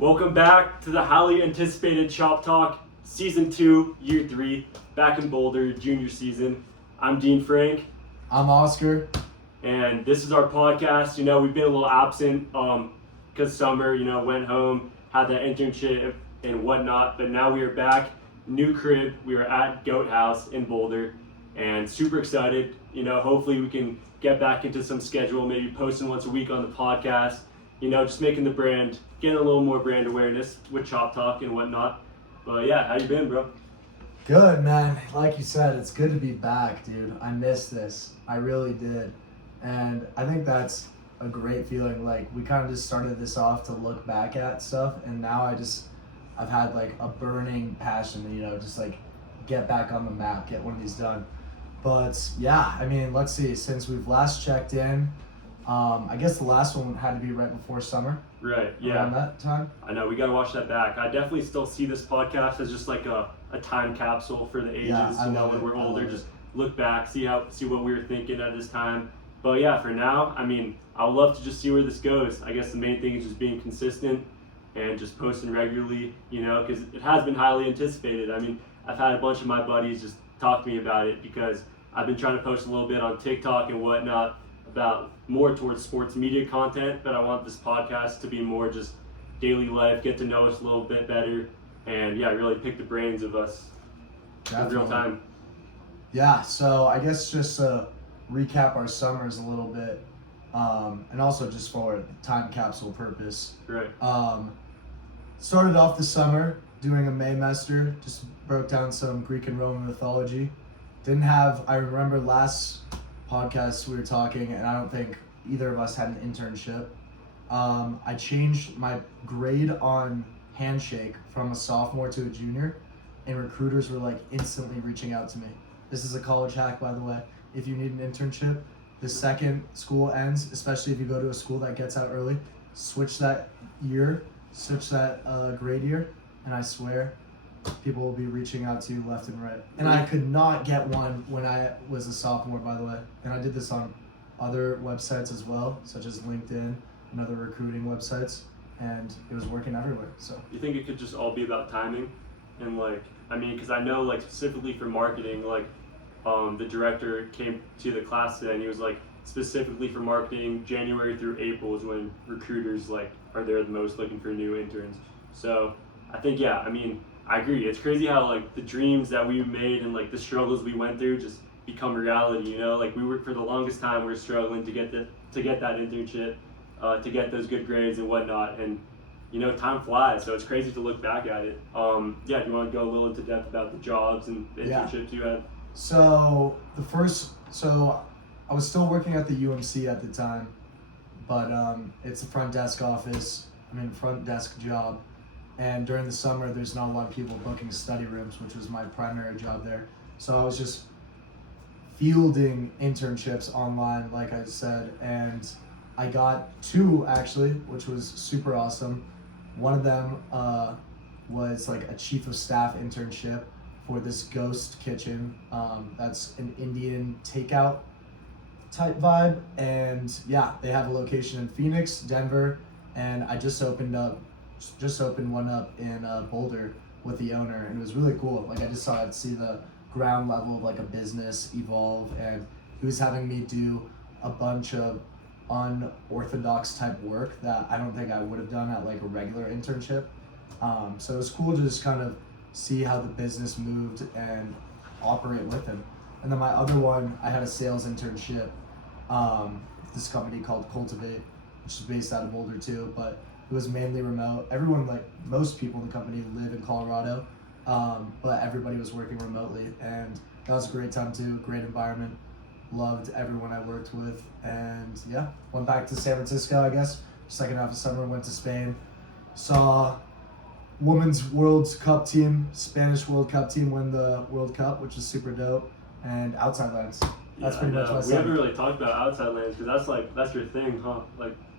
Welcome back to the highly anticipated Chop Talk Season 2, Year 3, back in Boulder, junior season. I'm Dean Frank. I'm Oscar. And this is our podcast. You know, we've been a little absent because summer, went home, had that internship and whatnot. But now we are back, new crib. We are at Goat House in Boulder and super excited. Hopefully we can get back into some schedule, maybe posting once a week on the podcast. Just making the brand, getting a little more brand awareness with Chop Talk and whatnot. But yeah, how you been, bro? Good, man. Like you said, it's good to be back, dude. I missed this. I really did. And I think that's a great feeling. Like, we kind of just started this off to look back at stuff, and now I've had like a burning passion to, just like get back on the map, get one of these done. But yeah, I mean, let's see, since we've last checked in, I guess the last one had to be right before summer. Right, yeah. Around that time. I know, we got to watch that back. I definitely still see this podcast as just like a time capsule for the ages, Yeah, when we're older, just look back, see what we were thinking at this time. But yeah, for now, I mean, I would love to just see where this goes. I guess the main thing is just being consistent and just posting regularly, because it has been highly anticipated. I mean, I've had a bunch of my buddies just talk to me about it because I've been trying to post a little bit on TikTok and whatnot about more towards sports media content, but I want this podcast to be more just daily life, get to know us a little bit better, and yeah, really pick the brains of us in real time. Yeah, so I guess just to recap our summers a little bit, and also just for time capsule purpose. Right. Started off the summer doing a Maymester, just broke down some Greek and Roman mythology. I remember last podcast we were talking, and I don't think either of us had an internship. I changed my grade on Handshake from a sophomore to a junior, and recruiters were like instantly reaching out to me. This is a college hack, by the way. If you need an internship, the second school ends, especially if you go to a school that gets out early, switch that grade year, and I swear people will be reaching out to you left and right. And I could not get one when I was a sophomore, by the way. And I did this on other websites as well, such as LinkedIn and other recruiting websites, and it was working everywhere. So You think it could just all be about timing? And because I know specifically for marketing, the director came to the class today and he was like, specifically for marketing, January through April is when recruiters are there the most looking for new interns. So I think, I agree. It's crazy how the dreams that we made and the struggles we went through just become reality. We were, for the longest time, we were struggling to get that internship, to get those good grades and whatnot. And time flies, so it's crazy to look back at it. Do you want to go a little into depth about the jobs and the internships you had? So I was still working at the UMC at the time, but it's a front desk job. And during the summer, there's not a lot of people booking study rooms, which was my primary job there. So I was just fielding internships online, like I said, and I got 2 actually, which was super awesome. One of them was a chief of staff internship for this ghost kitchen. That's an Indian takeout type vibe, and yeah, they have a location in Phoenix, Denver, and I just opened one up in Boulder with the owner, and it was really cool. I just saw it, see the ground level of a business evolve, and he was having me do a bunch of unorthodox type work that I don't think I would have done at a regular internship. So it was cool to just kind of see how the business moved and operate with him. And then my other one, I had a sales internship, this company called Cultivate, which is based out of Boulder too, but it was mainly remote. Everyone, most people in the company live in Colorado, but everybody was working remotely, and that was a great time too, great environment. Loved everyone I worked with, and yeah, went back to San Francisco, I guess, second half of summer, went to Spain, saw Women's World Cup team, Spanish World Cup team win the World Cup, which is super dope, and Outside Lands. That's pretty much my We haven't really talked about Outside Lands, because that's your thing, huh?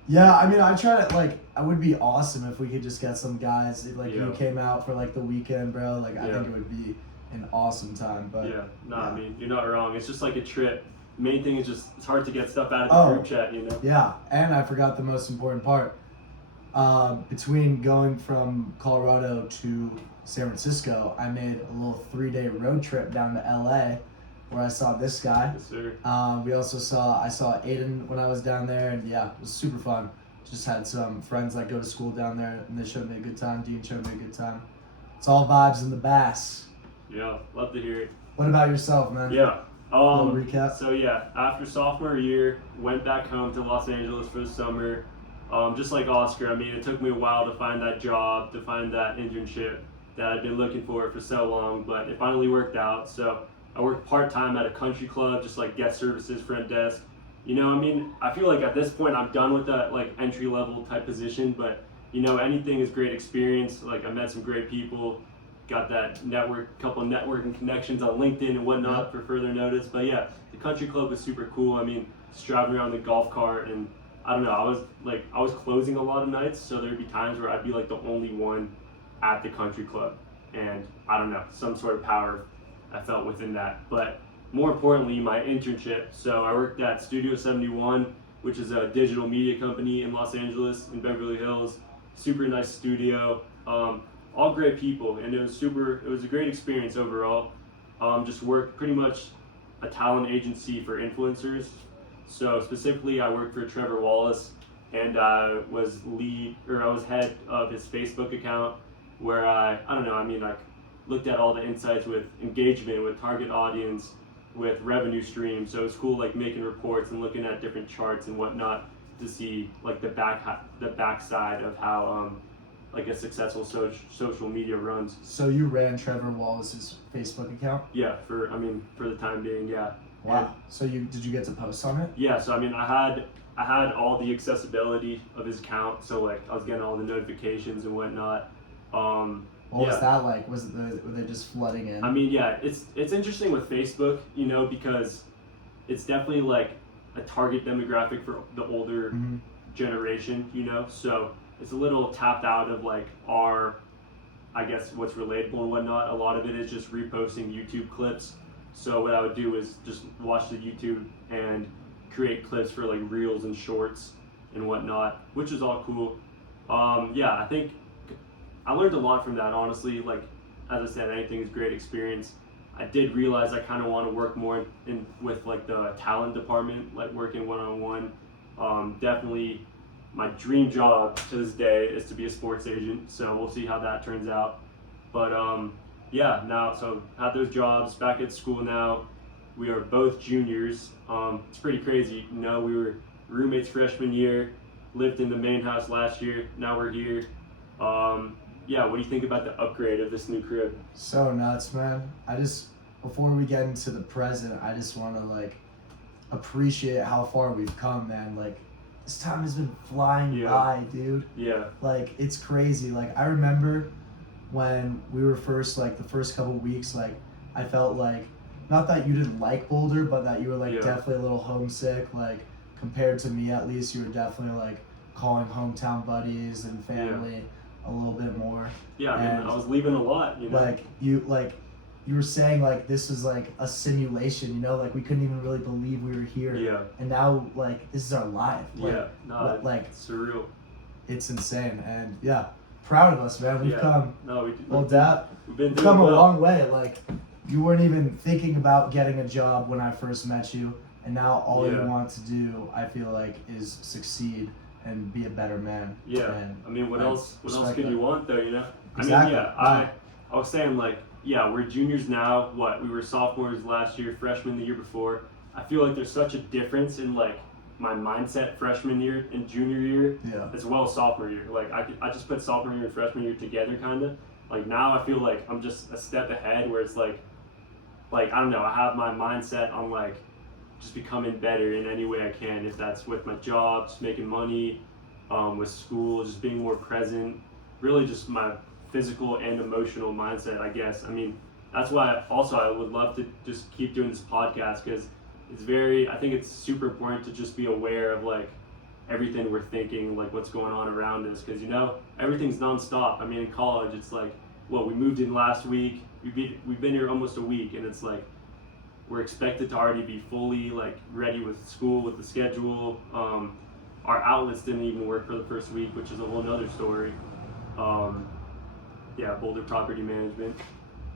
Yeah, I mean, I try to, it would be awesome if we could just get some guys, who came out for, the weekend, bro. I think it would be an awesome time, but... Yeah, I mean, you're not wrong. It's just a trip. Main thing is just, it's hard to get stuff out of the group chat, Yeah, and I forgot the most important part. Between going from Colorado to San Francisco, I made a little 3-day road trip down to LA where I saw this guy. Yes, sir. I saw Aiden when I was down there, and yeah, it was super fun. Just had some friends that go to school down there, and they showed me a good time. Dean showed me a good time. It's all vibes in the Bass. Yeah, love to hear it. What about yourself, man? Yeah. A little recap. So yeah, after sophomore year, went back home to Los Angeles for the summer. Just like Oscar, I mean, it took me a while to find that job, to find that internship that I'd been looking for so long, but it finally worked out. So I worked part-time at a country club, just like guest services, front desk. You know, I mean, I feel like at this point I'm done with that like entry-level type position, but you know, anything is great experience. Like I met some great people, got that couple of networking connections on LinkedIn and whatnot for further notice. But yeah, the country club was super cool. I mean, just driving around the golf cart, and I don't know, I was closing a lot of nights, so there'd be times where I'd be like the only one at the country club, and I don't know, some sort of power I felt within that. But more importantly, my internship. So I worked at Studio 71, which is a digital media company in Los Angeles, in Beverly Hills. Super nice studio. All great people, and it was a great experience overall. Just worked pretty much a talent agency for influencers. So specifically, I worked for Trevor Wallace, and I was head of his Facebook account, where I don't know, I mean, I looked at all the insights with engagement, with target audience, with revenue streams. So it's cool, like making reports and looking at different charts and whatnot to see like the backside of how like a successful social media runs. So you ran Trevor Wallace's Facebook account? Yeah, for the time being, yeah. Wow. And, so did you get to post on it? yeah, so I mean, I had all the accessibility of his account, so like I was getting all the notifications and whatnot. What was that like? Were they just flooding in? I mean, yeah, it's interesting with Facebook, you know, because it's definitely like a target demographic for the older generation, you know, so it's a little tapped out of like I guess what's relatable and whatnot. A lot of it is just reposting YouTube clips. So what I would do is just watch the YouTube and create clips for like reels and shorts and whatnot, which is all cool. Yeah, I think I learned a lot from that, honestly. Like, as I said, anything is great experience. I did realize I kind of want to work more with like the talent department, like working one-on-one. Definitely my dream job to this day is to be a sports agent, so we'll see how that turns out. But yeah, now, so had those jobs, back at school now. We are both juniors. It's pretty crazy. You know, we were roommates freshman year, lived in the main house last year, now we're here. Yeah, what do you think about the upgrade of this new crib? So nuts, man. Before we get into the present, I just want to like appreciate how far we've come, man. Like, this time has been flying by, dude. Yeah. Like, it's crazy. Like, I remember when we were first, like, the first couple weeks, like, I felt like, not that you didn't like Boulder, but that you were, like, definitely a little homesick. Like, compared to me, at least, you were definitely, like, calling hometown buddies and family a little bit more. Yeah, I mean, I was leaving a lot, you know? You were saying, like, this is, like, a simulation, you know? Like, we couldn't even really believe we were here. Yeah. And now, like, this is our life. Like, yeah, no, like, it's surreal. It's insane. And, yeah, proud of us, man. We've come, we've been come a long way. Like, you weren't even thinking about getting a job when I first met you. And now all you want to do, I feel like, is succeed and be a better man. Yeah. And I mean, what else could you want, though, you know? Exactly. I mean, yeah, I was saying, like, yeah, we're juniors now. We were sophomores last year, freshmen the year before. I feel like there's such a difference in like my mindset freshman year and junior year, as well as sophomore year. Like I just put sophomore year and freshman year together, kind of. Like now I feel like I'm just a step ahead, where it's like I don't know. I have my mindset on like just becoming better in any way I can. If that's with my job, just making money, with school, just being more present. Really, just my physical and emotional mindset, I guess. I mean, that's why I would love to just keep doing this podcast, because I think it's super important to just be aware of like everything we're thinking, like what's going on around us, because you know, everything's nonstop. I mean, in college, it's like, well, we moved in last week, we've been here almost a week, and it's like we're expected to already be fully like ready with school, with the schedule. our outlets didn't even work for the first week, which is a whole nother story. Yeah, Boulder Property Management. Thank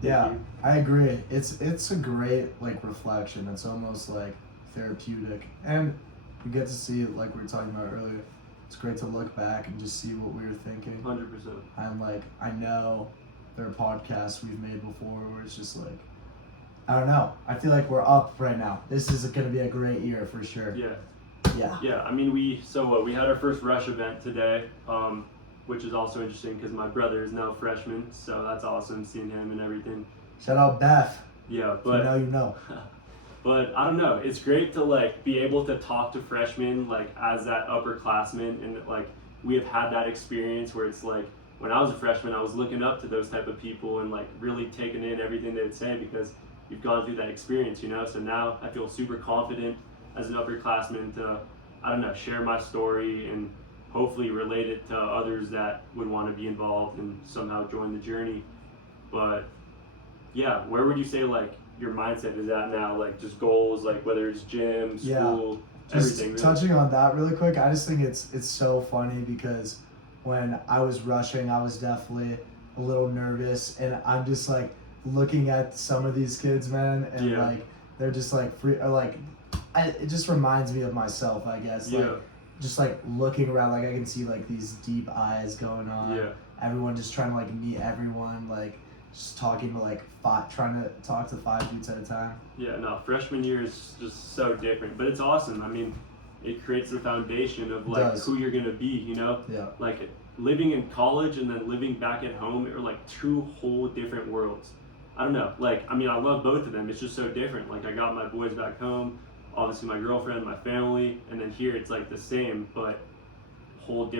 Yeah, you. I agree. It's a great like reflection. It's almost like therapeutic, and you get to see like we were talking about earlier. It's great to look back and just see what we were thinking. 100%. And like I know there are podcasts we've made before where it's just like I don't know. I feel like we're up right now. This is going to be a great year for sure. Yeah. Yeah. Yeah, I mean, we had our first rush event today, which is also interesting because my brother is now a freshman, so that's awesome seeing him and everything. Shout out Beth. Yeah, If you but know, you know. but I don't know. It's great to like be able to talk to freshmen like as that upperclassman, and like we have had that experience where it's like when I was a freshman, I was looking up to those type of people and like really taking in everything they would say because you've gone through that experience, you know. So now I feel super confident as an upperclassman to, I don't know, share my story and hopefully relate it to others that would want to be involved and somehow join the journey. But yeah, where would you say like your mindset is at now? Like just goals, like whether it's gym, Yeah. school, Just everything. Really. touching on that really quick, I just think it's so funny because when I was rushing, I was definitely a little nervous, and I'm just like looking at some of these kids, man, and Yeah. like they're just like free, or like it just reminds me of myself, I guess. Like, Yeah. just like looking around, like I can see like these deep eyes going on. Yeah. Everyone just trying to like meet everyone, like just talking to like trying to talk to 5 dudes at a time. Yeah, no, freshman year is just so different, but it's awesome. I mean, it creates the foundation of like does. who you're gonna be, you know? Yeah. Like living in college and then living back at home are like two whole different worlds. I don't know. Like, I mean, I love both of them. It's just so different. Like, I got my boys back home, obviously my girlfriend, my family, and then here it's like the same, but whole different.